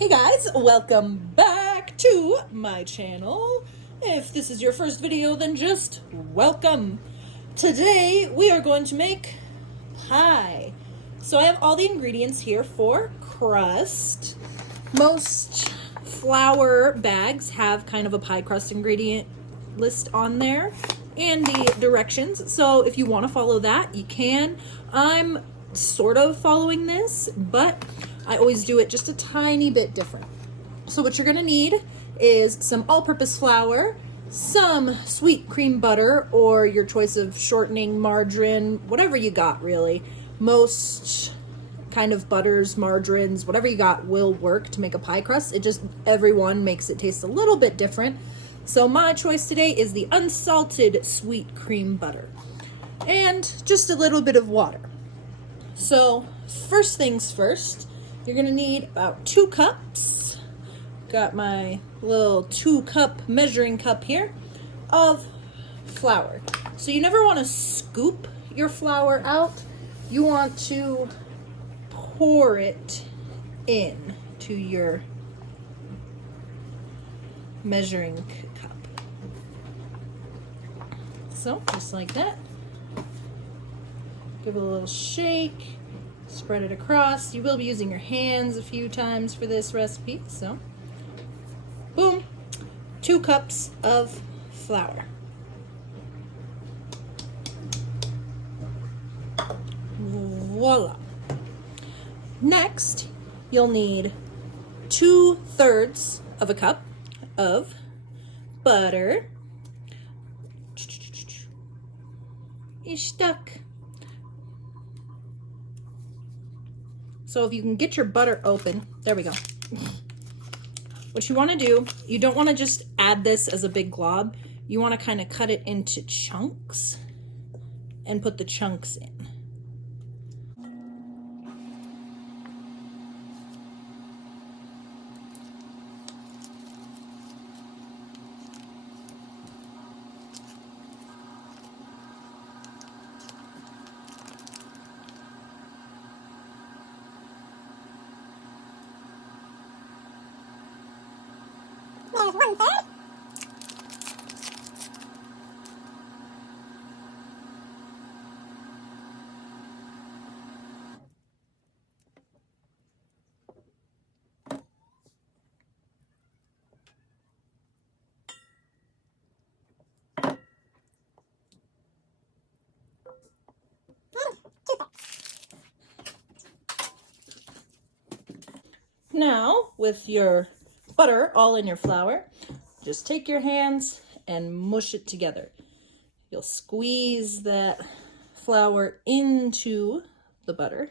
Hey guys, welcome back to my channel. If this is your first video, then just welcome. Today we are going to make pie. So I have all the ingredients here for crust. Most flour bags have kind of a pie crust ingredient list on there and the directions. So if you want to follow that, you can. I'm sort of following this, but I always do it just a tiny bit different. So what you're gonna need is some all-purpose flour, some sweet cream butter, or your choice of shortening, margarine, whatever you got really. Most kind of butters, margarines, whatever you got will work to make a pie crust. It just, everyone makes it taste a little bit different. So my choice today is the unsalted sweet cream butter. And just a little bit of water. So first things first, you're gonna need about 2 cups. Got my little 2-cup measuring cup here of flour. So you never want to scoop your flour out. You want to pour it in to your measuring cup. So just like that. Give it a little shake. Spread it across. You will be using your hands a few times for this recipe, so boom, 2 cups of flour. Voila. Next, you'll need 2/3 of a cup of butter. It's stuck. So if you can get your butter open, there we go. What you want to do, you don't want to just add this as a big glob. You want to kind of cut it into chunks and put the chunks in. There's 1/3. Now, with your butter all in your flour, just take your hands and mush it together. You'll squeeze that flour into the butter.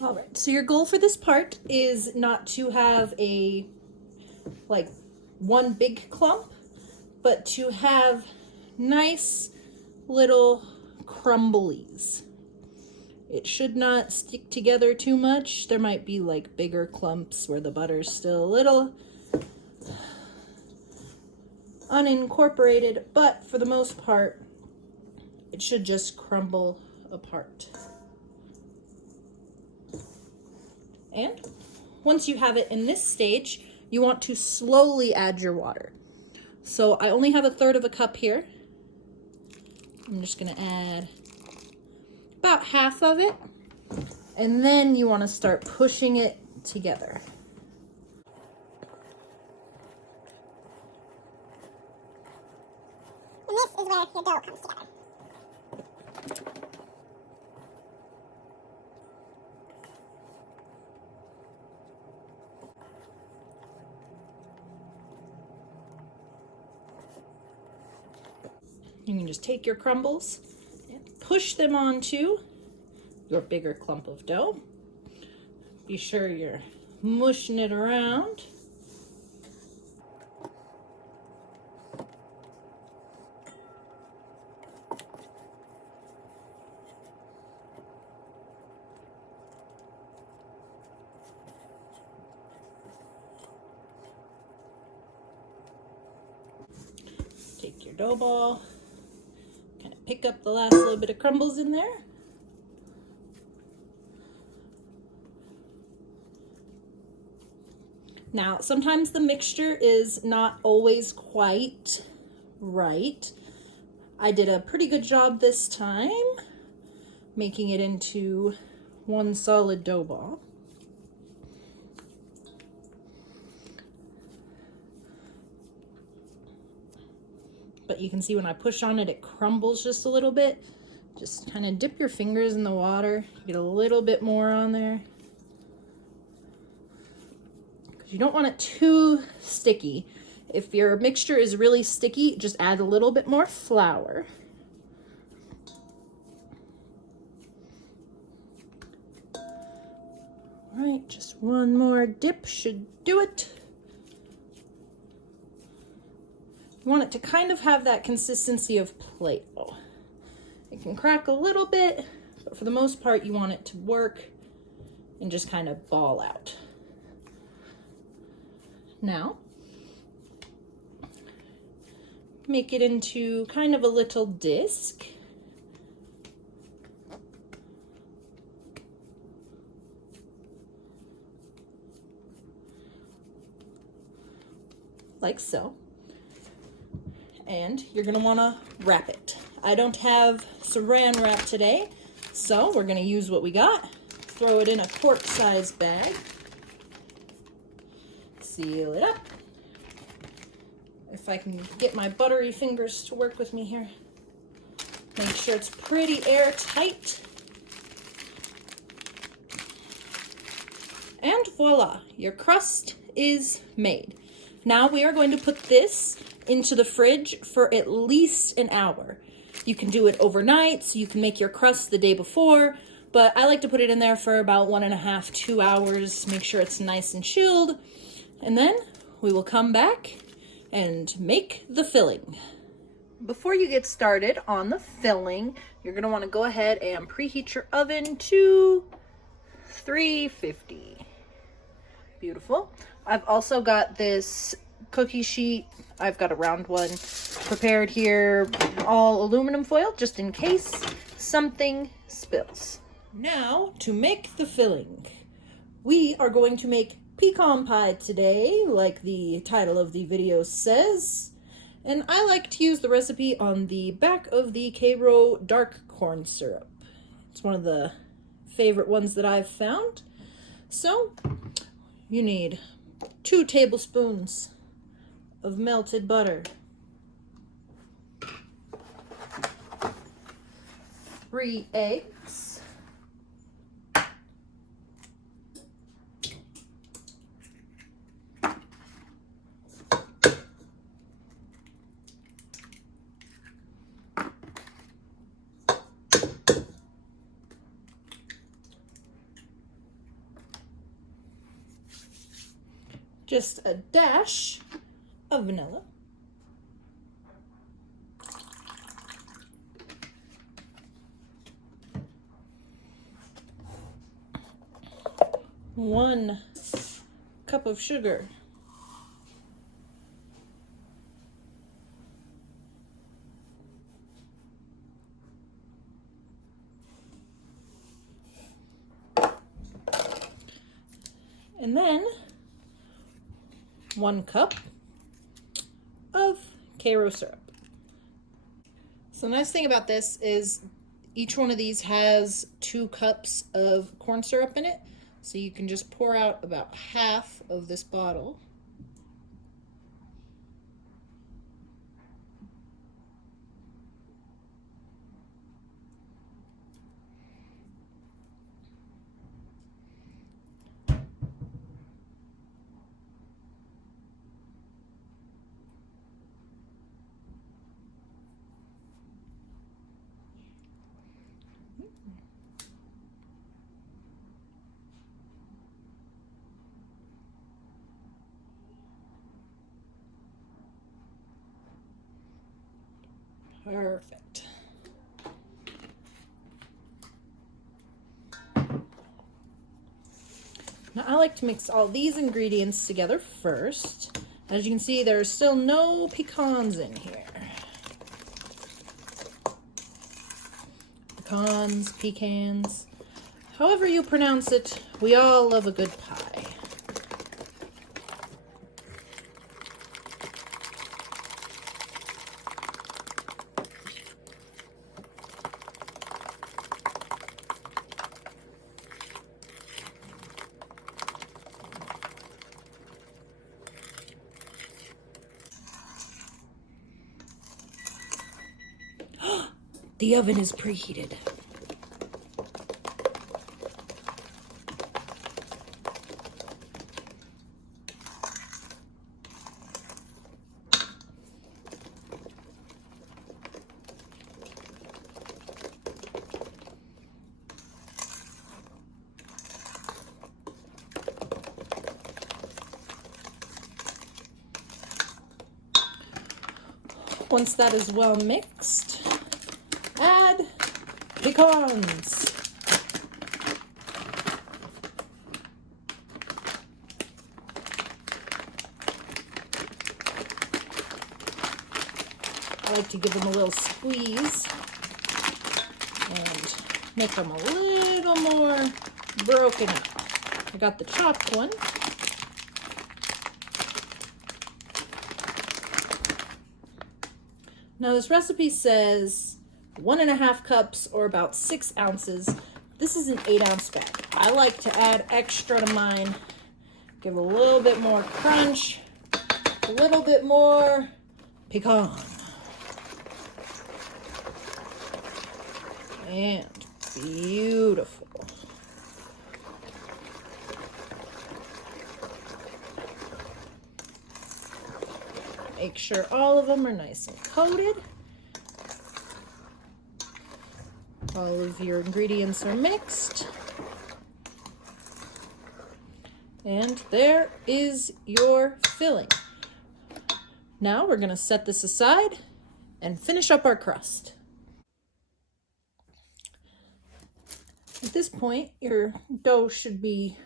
All right, so your goal for this part is not to have like one big clump, but to have nice little crumblies. It should not stick together too much. There might be like bigger clumps where the butter's still a little unincorporated, but for the most part, it should just crumble apart. And once you have it in this stage, you want to slowly add your water. So I only have 1/3 of a cup here. I'm just gonna add about half of it, and then you want to start pushing it together. And this is where your dough comes together. You can just take your crumbles and push them onto your bigger clump of dough. Be sure you're mushing it around. Take your dough ball, kind of pick up the last little bit of crumbles in there. Now, sometimes the mixture is not always quite right. I did a pretty good job this time making it into one solid dough ball. But you can see when I push on it, it crumbles just a little bit. Just kind of dip your fingers in the water, get a little bit more on there. Because you don't want it too sticky. If your mixture is really sticky, just add a little bit more flour. All right, just one more dip should do it. You want it to kind of have that consistency of Play-Doh. It can crack a little bit, but for the most part, you want it to work and just kind of ball out. Now, make it into kind of a little disc. Like so. And you're gonna wanna wrap it. I don't have saran wrap today, so we're gonna use what we got. Throw it in a quart-sized bag. Seal it up. If I can get my buttery fingers to work with me here. Make sure it's pretty airtight. And voila, your crust is made. Now we are going to put this into the fridge for at least an hour. You can do it overnight, so you can make your crust the day before, but I like to put it in there for about 1.5 to 2 hours, make sure it's nice and chilled, and then we will come back and make the filling. Before you get started on the filling, you're gonna wanna go ahead and preheat your oven to 350. Beautiful. I've also got this cookie sheet. I've got a round one prepared here, all aluminum foil, just in case something spills. Now, to make the filling. We are going to make pecan pie today, like the title of the video says. And I like to use the recipe on the back of the Karo dark corn syrup. It's one of the favorite ones that I've found. So, you need 2 tablespoons of melted butter, 3 eggs, 1 just a dash of vanilla. One cup of sugar. And then 1 cup of Karo syrup. So the nice thing about this is each one of these has 2 cups of corn syrup in it. So you can just pour out about half of this bottle. Perfect. Now I like to mix all these ingredients together first. As you can see, there's still no pecans in here. Pecans, however you pronounce it, we all love a good pie. The oven is preheated. Once that is well mixed, add pecans. I like to give them a little squeeze and make them a little more broken up. I got the chopped one. Now this recipe says 1.5 cups or about 6 ounces. This is an 8-ounce bag. I like to add extra to mine. Give a little bit more crunch, a little bit more pecan. And beautiful. Make sure all of them are nice and coated. All of your ingredients are mixed. And there is your filling. Now we're going to set this aside and finish up our crust. At this point, your dough should be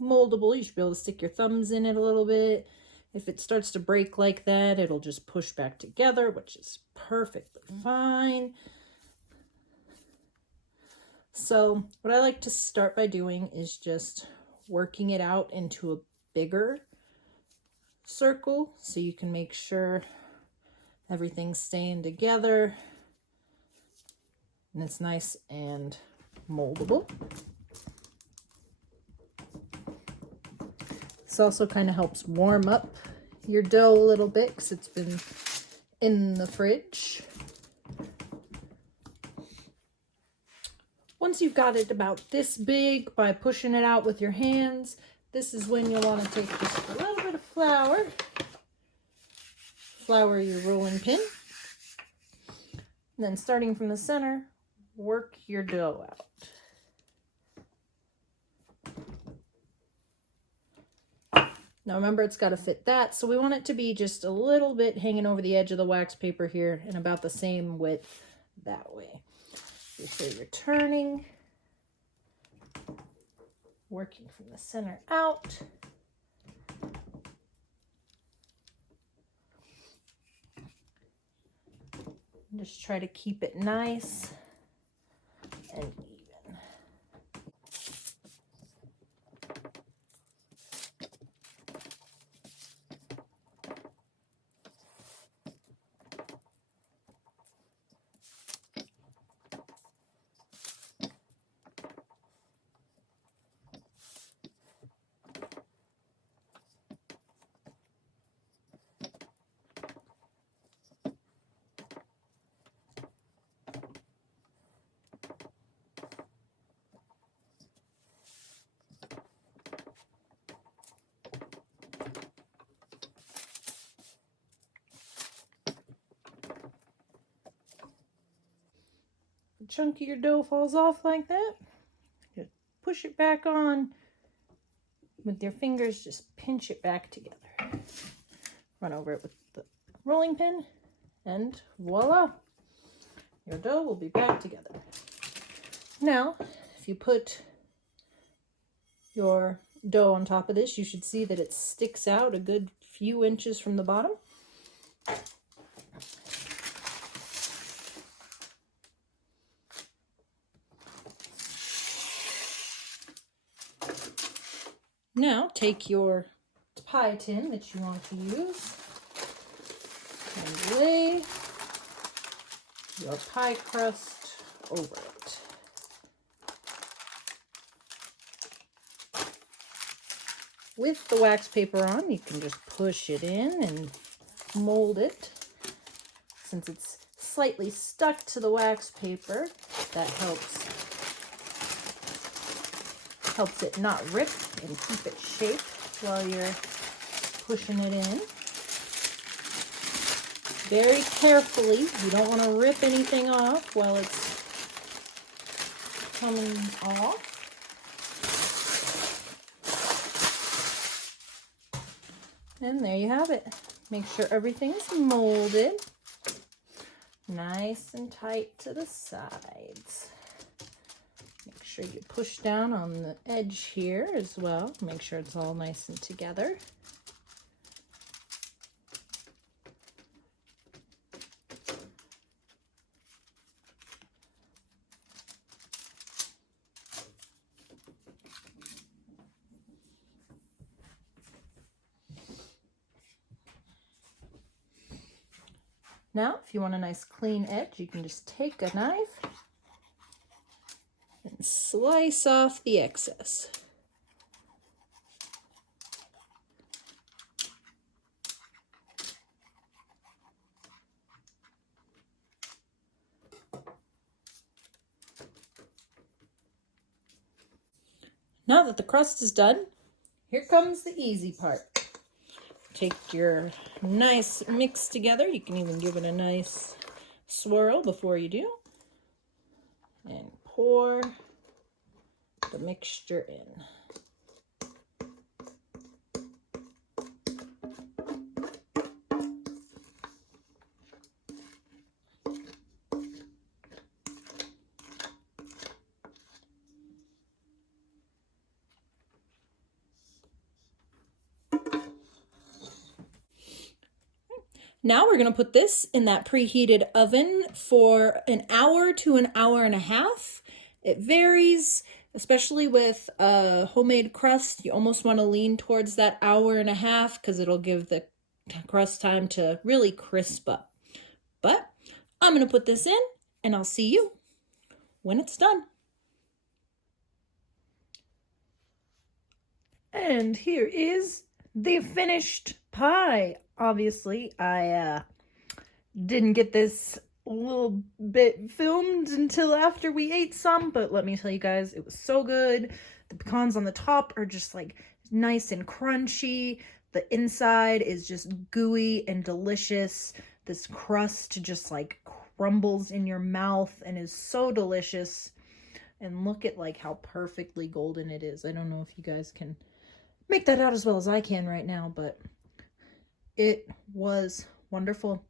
moldable. You should be able to stick your thumbs in it a little bit. If it starts to break like that, it'll just push back together, which is perfectly fine. So what I like to start by doing is just working it out into a bigger circle so you can make sure everything's staying together and it's nice and moldable. This also kind of helps warm up your dough a little bit because it's been in the fridge. Once you've got it about this big, by pushing it out with your hands, this is when you'll want to take just a little bit of flour. Flour your rolling pin. And then starting from the center, work your dough out. Now remember, it's got to fit that, so we want it to be just a little bit hanging over the edge of the wax paper here and about the same width that way. So you're turning, working from the center out. Just try to keep it nice and even. A chunk of your dough falls off like that, just push it back on with your fingers, just pinch it back together. Run over it with the rolling pin, and voila, your dough will be back together. Now, if you put your dough on top of this, you should see that it sticks out a good few inches from the bottom. Now take your pie tin that you want to use and lay your pie crust over it. With the wax paper on, you can just push it in and mold it. Since it's slightly stuck to the wax paper, that helps it not rip and keep it shaped while you're pushing it in. Very carefully, you don't want to rip anything off while it's coming off. And there you have it. Make sure everything's molded nice and tight to the sides. Make sure you push down on the edge here as well. Make sure it's all nice and together. Now, if you want a nice clean edge, you can just take a knife and slice off the excess. Now that the crust is done, here comes the easy part. Take your nice mix together. You can even give it a nice swirl before you do. And pour the mixture in. Now we're going to put this in that preheated oven for an hour to an hour and a half. It varies, especially with a homemade crust. You almost want to lean towards that hour and a half because it'll give the crust time to really crisp up. But I'm going to put this in and I'll see you when it's done. And here is the finished pie. Obviously, I didn't get this little bit filmed until after we ate some, but let me tell you guys, it was so good. The pecans on the top are just like nice and crunchy. The inside is just gooey and delicious. This crust just like crumbles in your mouth and is so delicious. And look at like how perfectly golden it is. I don't know if you guys can make that out as well as I can right now, but it was wonderful.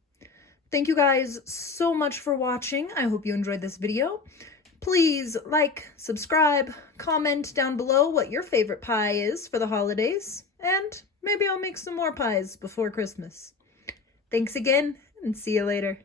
Thank you guys so much for watching. I hope you enjoyed this video. Please like, subscribe, comment down below what your favorite pie is for the holidays, and maybe I'll make some more pies before Christmas. Thanks again, and see you later.